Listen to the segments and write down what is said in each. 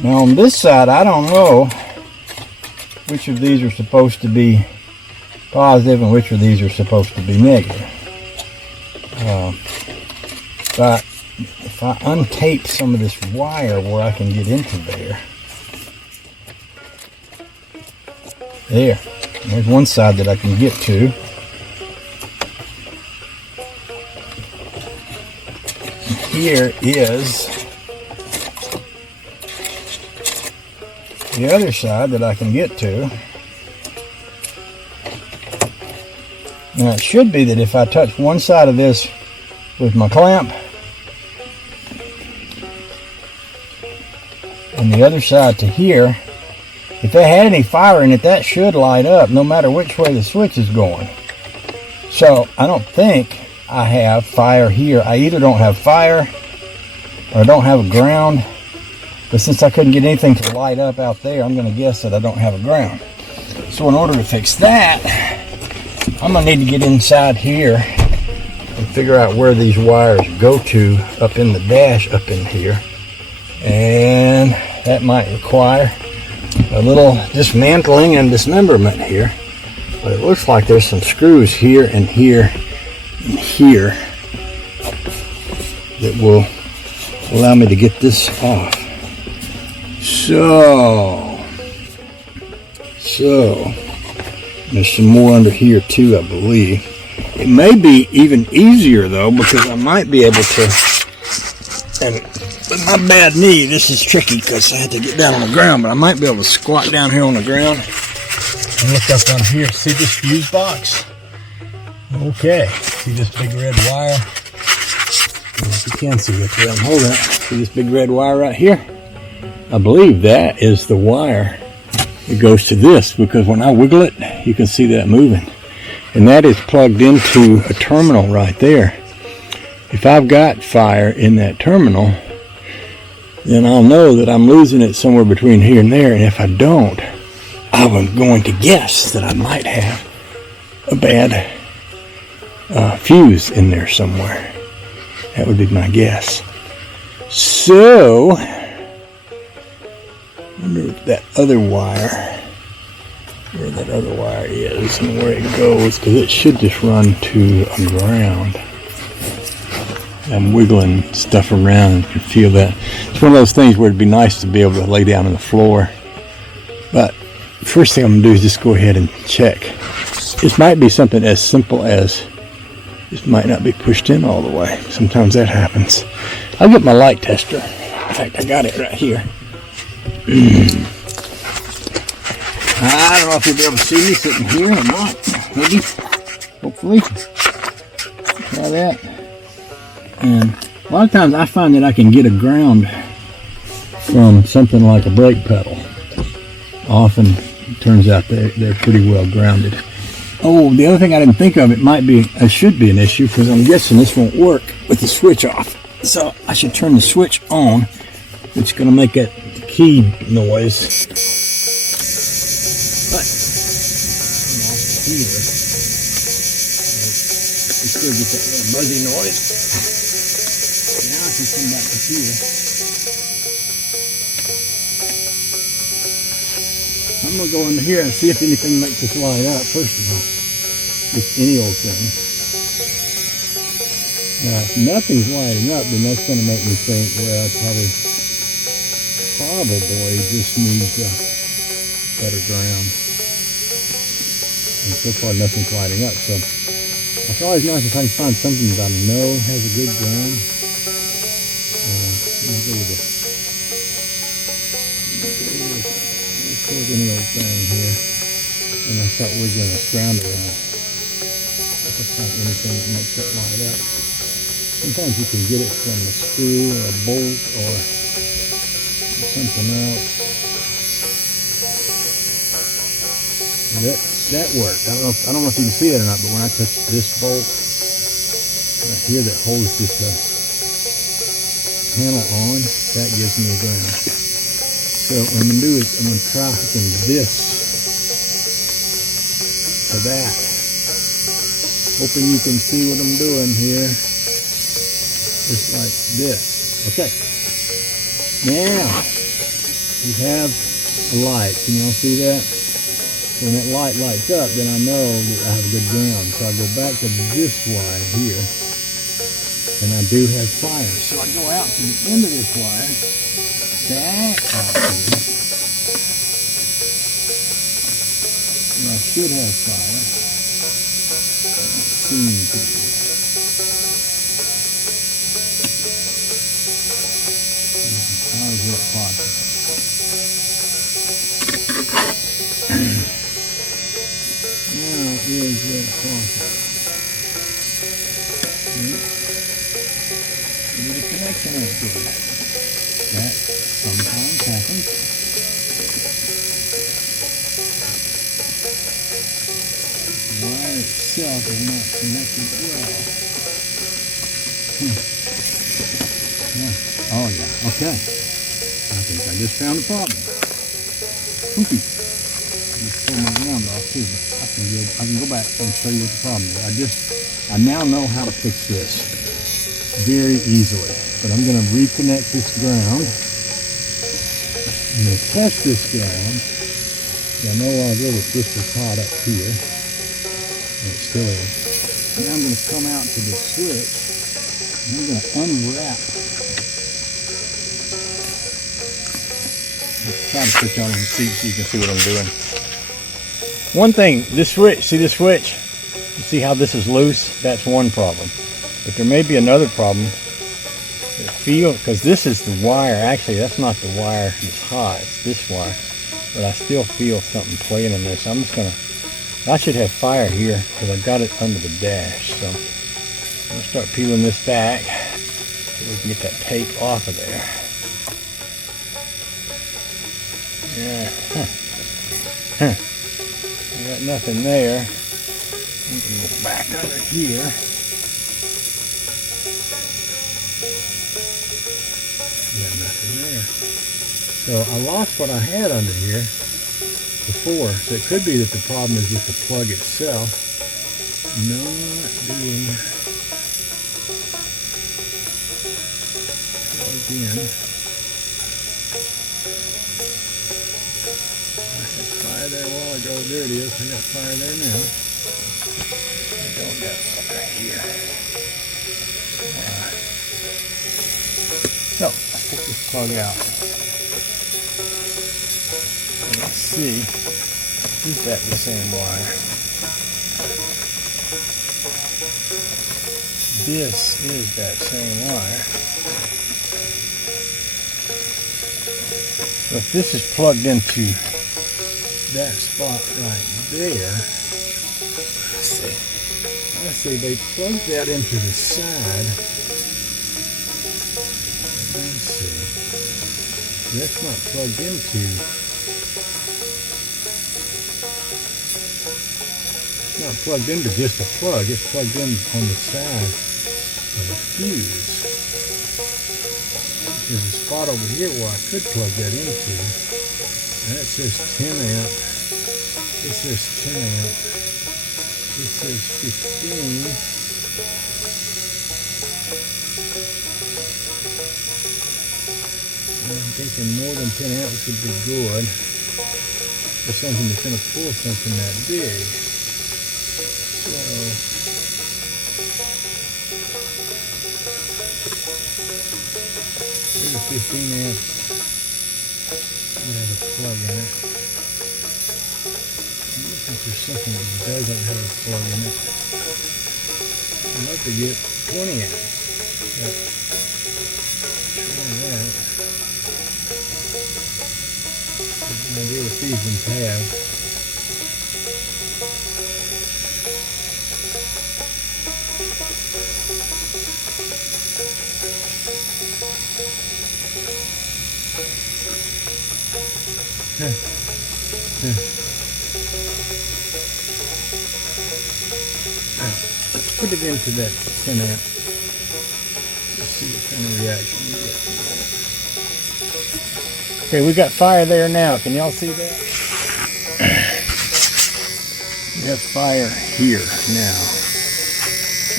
Now on this side, I don't know which of these are supposed to be positive and which of these are supposed to be negative. But if I untape some of this wire where I can get into there's one side that I can get to. Here is the other side that I can get to. Now it should be that if I touch one side of this with my clamp and the other side to here, if it had any fire in it, that should light up no matter which way the switch is going. So I don't think I have fire here. I either don't have fire or I don't have a ground. But since I couldn't get anything to light up out there, I'm going to guess that I don't have a ground. So in order to fix that, I'm going to need to get inside here and figure out where these wires go to up in the dash up in here. And that might require a little dismantling and dismemberment here. But it looks like there's some screws here and here and here that will allow me to get this off. So there's some more under here too, I believe. It may be even easier though, because I might be able to, and with my bad knee, this is tricky because I had to get down on the ground, but I might be able to squat down here on the ground and look up on here. See this fuse box? Okay, see this big red wire? If you can see it, I'm holding it. See this big red wire right here? I believe that is the wire that goes to this, because when I wiggle it, you can see that moving. And that is plugged into a terminal right there. If I've got fire in that terminal, then I'll know that I'm losing it somewhere between here and there. And if I don't, I'm going to guess that I might have a bad fuse in there somewhere. That would be my guess. So I wonder if that other wire, where that other wire is and where it goes, because it should just run to a ground. I'm wiggling stuff around and you can feel that. It's one of those things where it'd be nice to be able to lay down on the floor. But first thing I'm going to do is just go ahead and check. This might be something as simple as this might not be pushed in all the way. Sometimes that happens. I'll get my light tester. In fact, I got it right here. I don't know if you'll be able to see me sitting here or not. Maybe. Hopefully. Try that. And a lot of times I find that I can get a ground from something like a brake pedal. Often it turns out they're pretty well grounded. Oh, the other thing I didn't think of, it should be an issue, because I'm guessing this won't work with the switch off. So I should turn the switch on, which is going to make that key noise. But here, you still get that little buzzy noise. Now I can come back to here. I'm going to go into here and see if anything makes this light up, first of all. Just any old thing. Now, if nothing's lighting up, then that's going to make me think, well, I probably just needs a better ground. And so far, nothing's lighting up. So, it's always nice if I can find something that I know has a good ground. Let me go with this. Any old thing here, and I start wiggling this ground around. I can find anything that makes it light up. Sometimes you can get it from a screw or a bolt or something else. And that worked. I don't know if you can see that or not, but when I touch this bolt right here that holds this panel on, that gives me a ground. So what I'm going to do is I'm going to try hooking this to that. Hoping you can see what I'm doing here. Just like this. Okay. Now, we have a light. Can y'all see that? When that light lights up, then I know that I have a good ground. So I go back to this wire here, and I do have fire. So I go out to the end of this wire, back out here, and I should have fire. I seem to. How is that possible? How is that possible? Maybe the connection ain't good. That sometimes happens. The wire itself is not connected well. Oh yeah, okay. I think I just found a problem. Spooky. Just pull my ground off too, but I can go back and show you what the problem is. I now know how to fix this very easily. But I'm going to reconnect this ground. I'm going to test this ground. I know while ago that this was hot up here, and it still is. Now I'm going to come out to the switch, and I'm going to unwrap. Let's try to put you on the seat so you can see what I'm doing. One thing, this switch, see this switch? You see how this is loose? That's one problem. But there may be another problem. Because this is the wire. Actually, that's not the wire that's hot. It's this wire. But I still feel something playing in there. So I'm just going to, I should have fire here because I've got it under the dash. So I'm going to start peeling this back so we can get that tape off of there. Yeah. I got nothing there. We can go back under here. Got nothing there. So I lost what I had under here before. So it could be that the problem is with the plug itself not being plugged in. I had fire there a while ago. There it is. I got fire there now. I don't got fire here. So let's take this plug out. And let's see, is that the same wire? This is that same wire. So if this is plugged into that spot right there, let's see, they plugged that into the side. Let's see. That's not plugged into. It's not plugged into just a plug. It's plugged in on the side of a fuse. There's a spot over here where I could plug that into. And that says 10 amp. This says 10 amp. This says 15. I'm thinking more than 10 amps would be good for something that's going to pull something that big. So, there's a 15 amp. It has a plug in it. I'm looking for something that doesn't have a plug in it. I'd like to get 20 amps. But try that. No idea what these ones have. Let's put it into that 10 amp. Let's see what kind of reaction we get from that. Okay, we got fire there now. Can y'all see that? We have fire here now.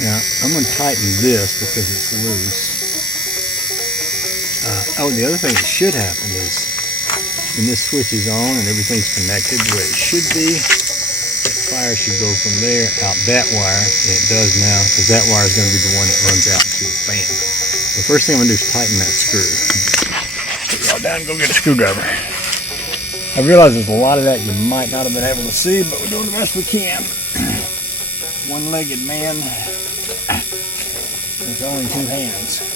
Now, I'm going to tighten this because it's loose. Oh, the other thing that should happen is and this switch is on and everything's connected the way it should be. That fire should go from there out that wire, and it does now, because that wire is going to be the one that runs out to the fan. The first thing I'm going to do is tighten that screw. Put y'all down and go get a screwdriver. I realize there's a lot of that you might not have been able to see, but we're doing the best we can. One-legged man with only two hands.